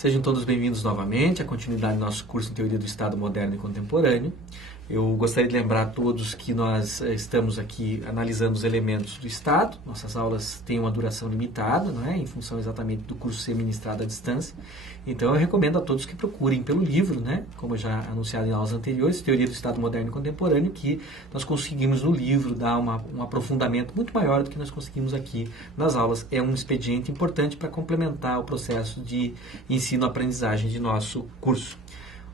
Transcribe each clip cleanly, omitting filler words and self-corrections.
Sejam todos bem-vindos novamente à continuidade do nosso curso em Teoria do Estado Moderno e Contemporâneo. Eu gostaria de lembrar a todos que nós estamos aqui analisando os elementos do Estado. Nossas aulas têm uma duração limitada, não é? Em função exatamente do curso ser ministrado à distância. Então, eu recomendo a todos que procurem pelo livro, né? Como já anunciado em aulas anteriores, Teoria do Estado Moderno e Contemporâneo, que nós conseguimos no livro dar um aprofundamento muito maior do que nós conseguimos aqui nas aulas. É um expediente importante para complementar o processo de ensino-aprendizagem de nosso curso.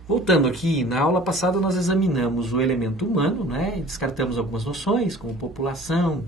Voltando aqui, na aula passada nós examinamos o elemento humano, né, e descartamos algumas noções, como população,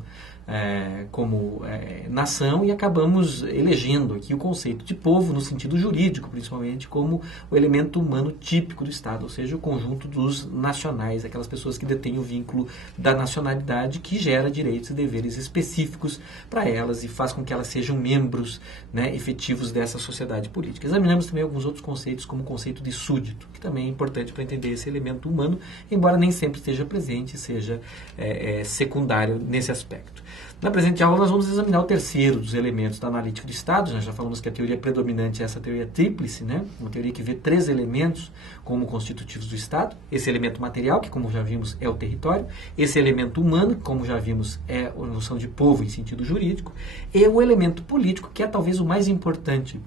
como nação, e acabamos elegendo aqui o conceito de povo, no sentido jurídico, principalmente, como o elemento humano típico do Estado, ou seja, o conjunto dos nacionais, aquelas pessoas que detêm o vínculo da nacionalidade, que gera direitos e deveres específicos para elas e faz com que elas sejam membros, né, efetivos dessa sociedade política. Examinamos também alguns outros conceitos, como o conceito de súdito, que também é importante para entender esse elemento humano, embora nem sempre esteja presente e seja secundário nesse aspecto. Na presente aula, nós vamos examinar o terceiro dos elementos da analítica do Estado. Nós já falamos que a teoria predominante é essa teoria tríplice, né? Uma teoria que vê três elementos como constitutivos do Estado. Esse elemento material, que como já vimos é o território. Esse elemento humano, que como já vimos é a noção de povo em sentido jurídico. E o elemento político, que é talvez o mais importante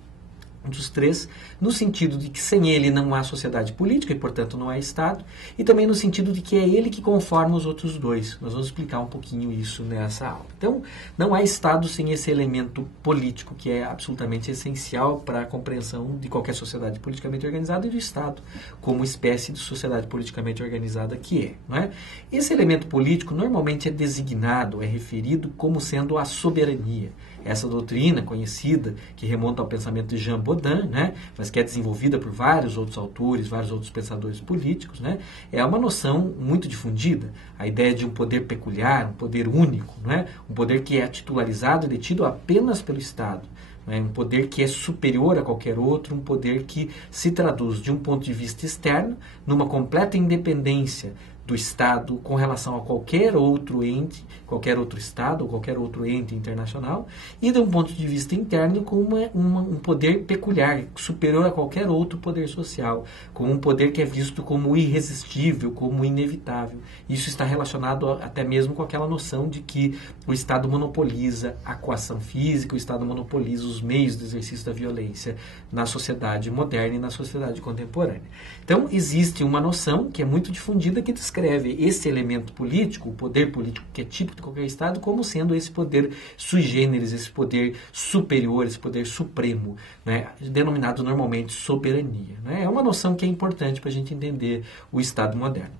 dos três, no sentido de que sem ele não há sociedade política e, portanto, não há Estado, e também no sentido de que é ele que conforma os outros dois. Nós vamos explicar um pouquinho isso nessa aula. Então, não há Estado sem esse elemento político, que é absolutamente essencial para a compreensão de qualquer sociedade politicamente organizada e do Estado, como espécie de sociedade politicamente organizada que é, não é? Esse elemento político normalmente é designado, é referido como sendo a soberania. Essa doutrina conhecida, que remonta ao pensamento de Jean Bodin, né, mas que é desenvolvida por vários outros autores, vários outros pensadores políticos, né, é uma noção muito difundida. A ideia de um poder peculiar, um poder único, né, um poder que é titularizado e detido apenas pelo Estado. Um poder que é superior a qualquer outro, um poder que se traduz, de um ponto de vista externo, numa completa independência do Estado com relação a qualquer outro ente, qualquer outro Estado ou qualquer outro ente internacional, e de um ponto de vista interno com um poder peculiar, superior a qualquer outro poder social, com um poder que é visto como irresistível, como inevitável. Isso está relacionado até mesmo com aquela noção de que o Estado monopoliza a coação física, o Estado monopoliza os meios do exercício da violência na sociedade moderna e na sociedade contemporânea. Então, existe uma noção que é muito difundida que descreve esse elemento político, o poder político que é típico de qualquer Estado, como sendo esse poder sui generis, esse poder superior, esse poder supremo, né, denominado normalmente soberania. Né? É uma noção que é importante para a gente entender o Estado moderno.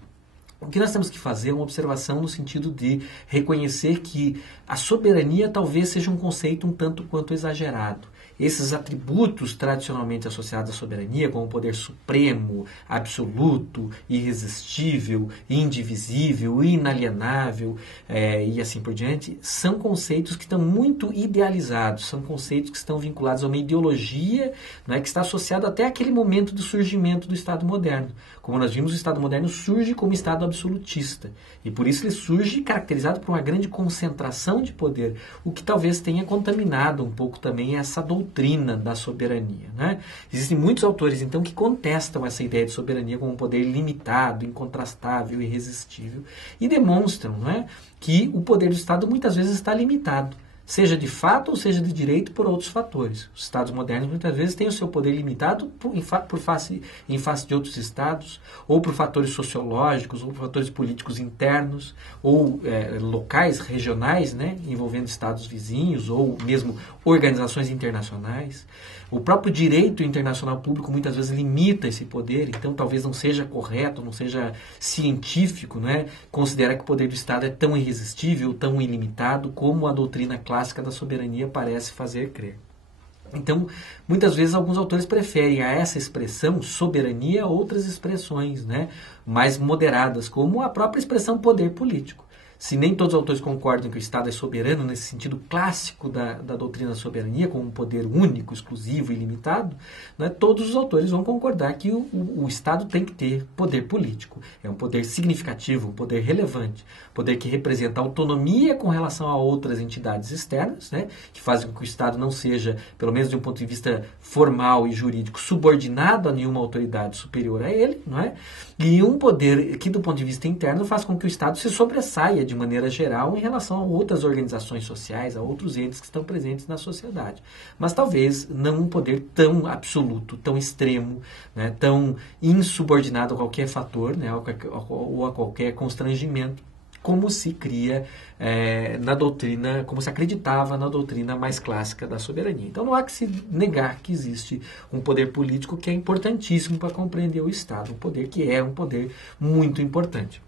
O que nós temos que fazer é uma observação no sentido de reconhecer que a soberania talvez seja um conceito um tanto quanto exagerado. Esses atributos tradicionalmente associados à soberania, como poder supremo, absoluto, irresistível, indivisível, inalienável e assim por diante, são conceitos que estão muito idealizados, são conceitos que estão vinculados a uma ideologia, né, que está associada até àquele momento do surgimento do Estado moderno. Como nós vimos, o Estado moderno surge como Estado absolutista e por isso ele surge caracterizado por uma grande concentração de poder, o que talvez tenha contaminado um pouco também essa doutrina da soberania. Né? Existem muitos autores, então, que contestam essa ideia de soberania como um poder limitado, incontrastável, irresistível, e demonstram, né, que o poder do Estado muitas vezes está limitado, seja de fato ou seja de direito por outros fatores. Os Estados modernos muitas vezes têm o seu poder limitado em face de outros Estados, ou por fatores sociológicos, ou por fatores políticos internos, ou locais, regionais, né, envolvendo Estados vizinhos, ou mesmo organizações internacionais. O próprio direito internacional público muitas vezes limita esse poder, então talvez não seja correto, não seja científico, né, considerar que o poder do Estado é tão irresistível, tão ilimitado, como a doutrina clássica da soberania parece fazer crer. Então, muitas vezes alguns autores preferem a essa expressão soberania outras expressões, né, mais moderadas, como a própria expressão poder político. se nem todos os autores concordam que o Estado é soberano nesse sentido clássico da doutrina da soberania, como um poder único, exclusivo e ilimitado, né, todos os autores vão concordar que o Estado tem que ter poder político. É um poder significativo, um poder relevante, poder que representa autonomia com relação a outras entidades externas, né, que fazem com que o Estado não seja, pelo menos de um ponto de vista formal e jurídico, subordinado a nenhuma autoridade superior a ele, não é? E um poder que, do ponto de vista interno, faz com que o Estado se sobressaia de maneira geral em relação a outras organizações sociais, a outros entes que estão presentes na sociedade. Mas talvez não um poder tão absoluto, tão extremo, né, tão insubordinado a qualquer fator, né, ou a qualquer constrangimento, como se cria na doutrina, como se acreditava na doutrina mais clássica da soberania. Então não há que se negar que existe um poder político que é importantíssimo para compreender o Estado, um poder que é um poder muito importante.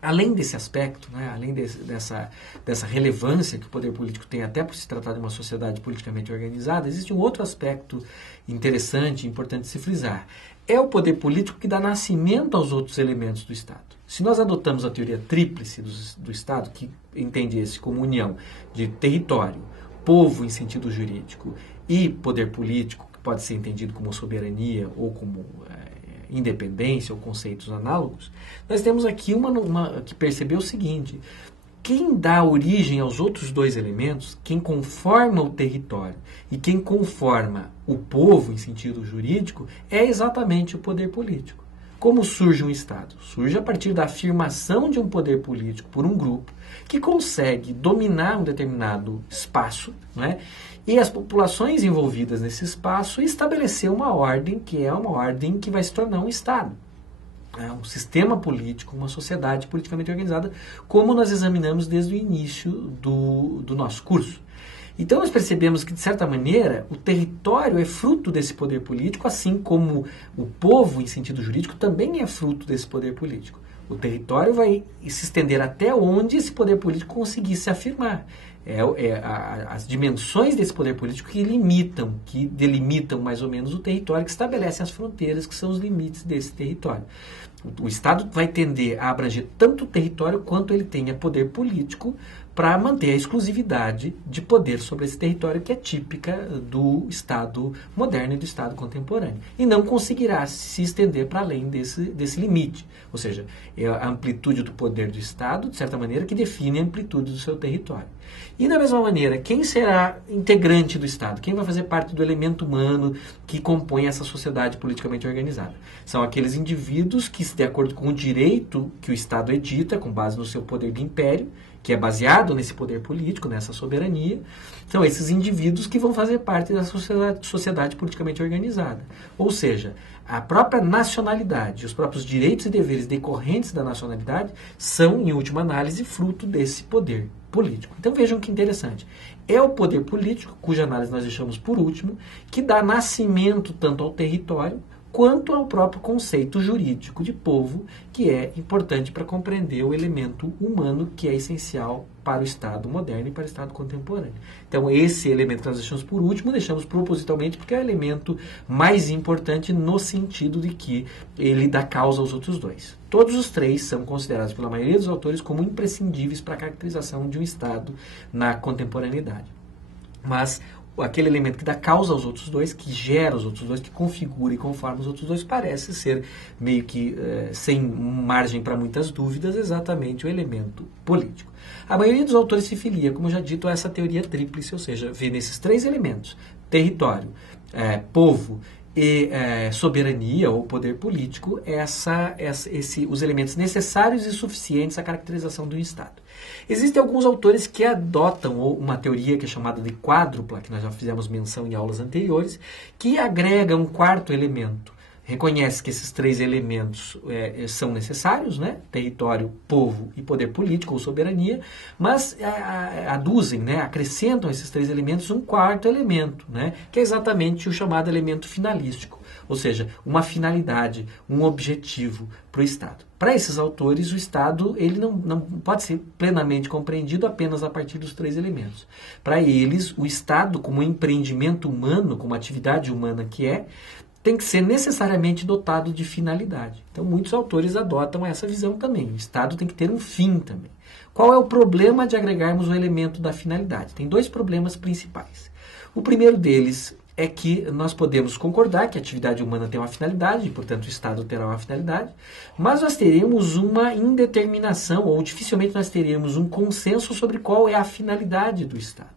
Além desse aspecto, né, além dessa relevância que o poder político tem até por se tratar de uma sociedade politicamente organizada, existe um outro aspecto interessante e importante de se frisar. É o poder político que dá nascimento aos outros elementos do Estado. Se nós adotamos a teoria tríplice do Estado, que entende esse como união de território, povo em sentido jurídico e poder político, que pode ser entendido como soberania ou como independência ou conceitos análogos, nós temos aqui uma que percebeu o seguinte: quem dá origem aos outros dois elementos, quem conforma o território e quem conforma o povo em sentido jurídico, é exatamente o poder político. Como surge um Estado? Surge a partir da afirmação de um poder político por um grupo que consegue dominar um determinado espaço, não é? E as populações envolvidas nesse espaço estabelecer uma ordem que é uma ordem que vai se tornar um Estado. Um sistema político, uma sociedade politicamente organizada, como nós examinamos desde o início do nosso curso. Então nós percebemos que, de certa maneira, o território é fruto desse poder político, assim como o povo, em sentido jurídico, também é fruto desse poder político. O território vai se estender até onde esse poder político conseguir se afirmar. As dimensões desse poder político que delimitam mais ou menos o território, que estabelecem as fronteiras, que são os limites desse território. O Estado vai tender a abranger tanto o território quanto ele tenha poder político para manter a exclusividade de poder sobre esse território, que é típica do Estado moderno e do Estado contemporâneo. E não conseguirá se estender para além desse limite. Ou seja, é a amplitude do poder do Estado, de certa maneira, que define a amplitude do seu território. E, da mesma maneira, quem será integrante do Estado? Quem vai fazer parte do elemento humano que compõe essa sociedade politicamente organizada? São aqueles indivíduos que, de acordo com o direito que o Estado edita, com base no seu poder de império, que é baseado nesse poder político, nessa soberania, são esses indivíduos que vão fazer parte da sociedade politicamente organizada. Ou seja, a própria nacionalidade, os próprios direitos e deveres decorrentes da nacionalidade são, em última análise, fruto desse poder político. Então vejam que interessante. É o poder político, cuja análise nós deixamos por último, que dá nascimento tanto ao território quanto ao próprio conceito jurídico de povo, que é importante para compreender o elemento humano que é essencial para o Estado moderno e para o Estado contemporâneo. Então, esse elemento que nós deixamos por último, deixamos propositalmente porque é o elemento mais importante no sentido de que ele dá causa aos outros dois. Todos os três são considerados pela maioria dos autores como imprescindíveis para a caracterização de um Estado na contemporaneidade. Mas aquele elemento que dá causa aos outros dois, que gera os outros dois, que configura e conforma os outros dois, parece ser meio que sem margem para muitas dúvidas, exatamente o elemento político. A maioria dos autores se filia, como já dito, a essa teoria tríplice, ou seja, vê nesses três elementos, território, povo e soberania ou poder político, os elementos necessários e suficientes à caracterização de um Estado. Existem alguns autores que adotam uma teoria que é chamada de quádrupla, que nós já fizemos menção em aulas anteriores, que agrega um quarto elemento. Reconhece que esses três elementos são necessários, né? Território, povo e poder político ou soberania, mas aduzem, né? Acrescentam esses três elementos um quarto elemento, né? Que é exatamente o chamado elemento finalístico, ou seja, uma finalidade, um objetivo para o Estado. Para esses autores, o Estado ele não pode ser plenamente compreendido apenas a partir dos três elementos. Para eles, o Estado, como um empreendimento humano, como atividade humana que é, tem que ser necessariamente dotado de finalidade. Então, muitos autores adotam essa visão também. O Estado tem que ter um fim também. Qual é o problema de agregarmos o elemento da finalidade? Tem dois problemas principais. O primeiro deles é que nós podemos concordar que a atividade humana tem uma finalidade, e, portanto, o Estado terá uma finalidade, mas nós teremos uma indeterminação, ou dificilmente nós teremos um consenso sobre qual é a finalidade do Estado.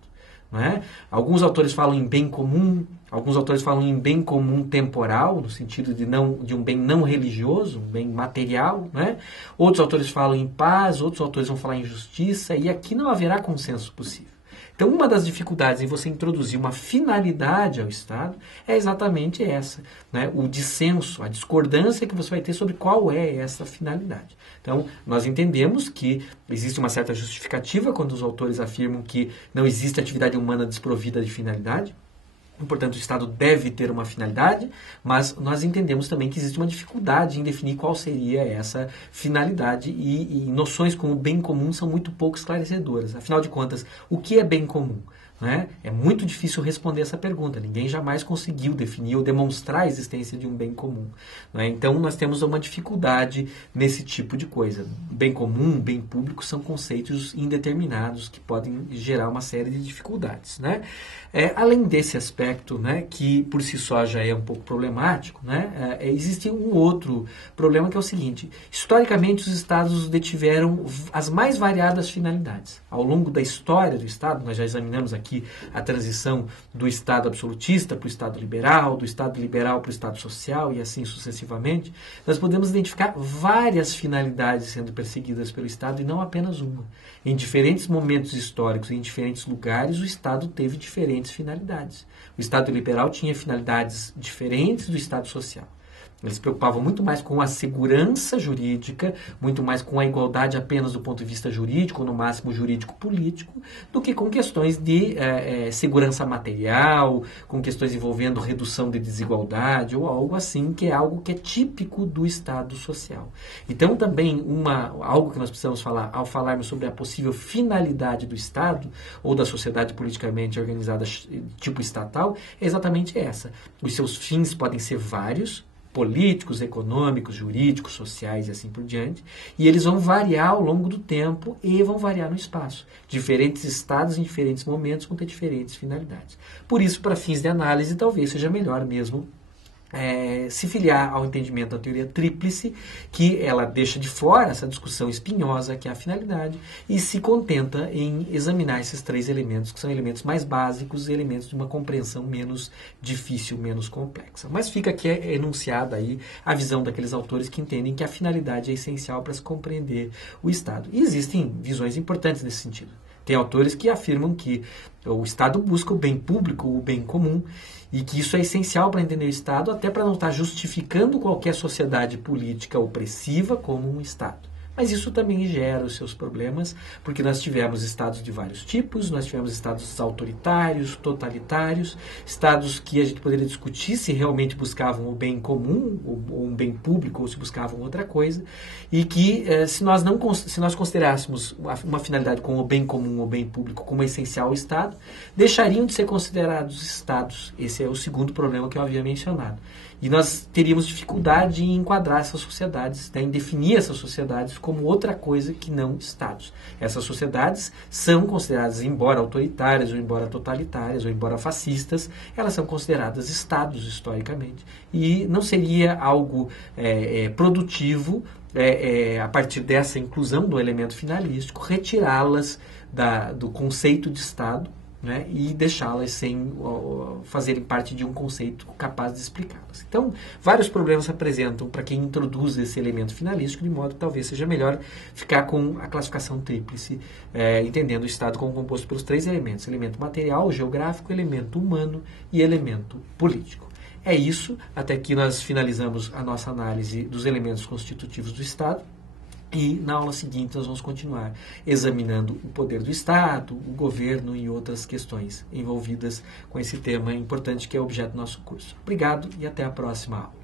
Não é? Alguns autores falam em bem comum, alguns autores falam em bem comum temporal, no sentido de um bem não religioso, um bem material. Não é? Outros autores falam em paz, outros autores vão falar em justiça, e aqui não haverá consenso possível. Então, uma das dificuldades em você introduzir uma finalidade ao Estado é exatamente essa, né? O dissenso, a discordância que você vai ter sobre qual é essa finalidade. Então, nós entendemos que existe uma certa justificativa quando os autores afirmam que não existe atividade humana desprovida de finalidade. Portanto, o Estado deve ter uma finalidade, mas nós entendemos também que existe uma dificuldade em definir qual seria essa finalidade e noções como bem comum são muito pouco esclarecedoras. Afinal de contas, o que é bem comum? Né? É muito difícil responder essa pergunta. Ninguém jamais conseguiu definir ou demonstrar a existência de um bem comum. Né? Então, nós temos uma dificuldade nesse tipo de coisa. Bem comum, bem público são conceitos indeterminados que podem gerar uma série de dificuldades. Né? Além desse aspecto, né, que por si só já é um pouco problemático, né, existe um outro problema que é o seguinte: historicamente os Estados detiveram as mais variadas finalidades. Ao longo da história do Estado, nós já examinamos aqui a transição do Estado absolutista para o Estado liberal, do Estado liberal para o Estado social e assim sucessivamente, nós podemos identificar várias finalidades sendo perseguidas pelo Estado e não apenas uma. Em diferentes momentos históricos, em diferentes lugares, o Estado teve diferentes finalidades. O Estado liberal tinha finalidades diferentes do Estado social. Eles se preocupavam muito mais com a segurança jurídica, muito mais com a igualdade apenas do ponto de vista jurídico, ou no máximo jurídico-político, do que com questões de segurança material, com questões envolvendo redução de desigualdade, ou algo assim, que é algo que é típico do Estado social. Então, também, algo que nós precisamos falar, ao falarmos sobre a possível finalidade do Estado, ou da sociedade politicamente organizada tipo estatal, é exatamente essa. Os seus fins podem ser vários, políticos, econômicos, jurídicos, sociais e assim por diante, e eles vão variar ao longo do tempo e vão variar no espaço. Diferentes estados em diferentes momentos vão ter diferentes finalidades. Por isso, para fins de análise, talvez seja melhor mesmo se filiar ao entendimento da teoria tríplice, que ela deixa de fora essa discussão espinhosa que é a finalidade e se contenta em examinar esses três elementos, que são elementos mais básicos e elementos de uma compreensão menos difícil, menos complexa. Mas fica aqui enunciada aí a visão daqueles autores que entendem que a finalidade é essencial para se compreender o Estado. E existem visões importantes nesse sentido. Tem autores que afirmam que o Estado busca o bem público, o bem comum, e que isso é essencial para entender o Estado, até para não estar justificando qualquer sociedade política opressiva como um Estado. Mas isso também gera os seus problemas, porque nós tivemos estados de vários tipos, nós tivemos estados autoritários, totalitários, estados que a gente poderia discutir se realmente buscavam o bem comum, ou um bem público, ou se buscavam outra coisa, e que se nós considerássemos uma finalidade com o bem comum ou bem público como essencial ao Estado, deixariam de ser considerados Estados. Esse é o segundo problema que eu havia mencionado. E nós teríamos dificuldade em enquadrar essas sociedades, em definir essas sociedades como outra coisa que não Estados. Essas sociedades são consideradas, embora autoritárias, ou embora totalitárias, ou embora fascistas, elas são consideradas Estados historicamente. E não seria algo produtivo, a partir dessa inclusão do elemento finalístico, retirá-las do conceito de Estado, né, e deixá-las sem fazerem parte de um conceito capaz de explicá-las. Então, vários problemas se apresentam para quem introduz esse elemento finalístico, de modo que talvez seja melhor ficar com a classificação tríplice, entendendo o Estado como composto pelos três elementos: elemento material, geográfico, elemento humano e elemento político. É isso, até aqui nós finalizamos a nossa análise dos elementos constitutivos do Estado. E na aula seguinte nós vamos continuar examinando o poder do Estado, o governo e outras questões envolvidas com esse tema importante que é objeto do nosso curso. Obrigado e até a próxima aula.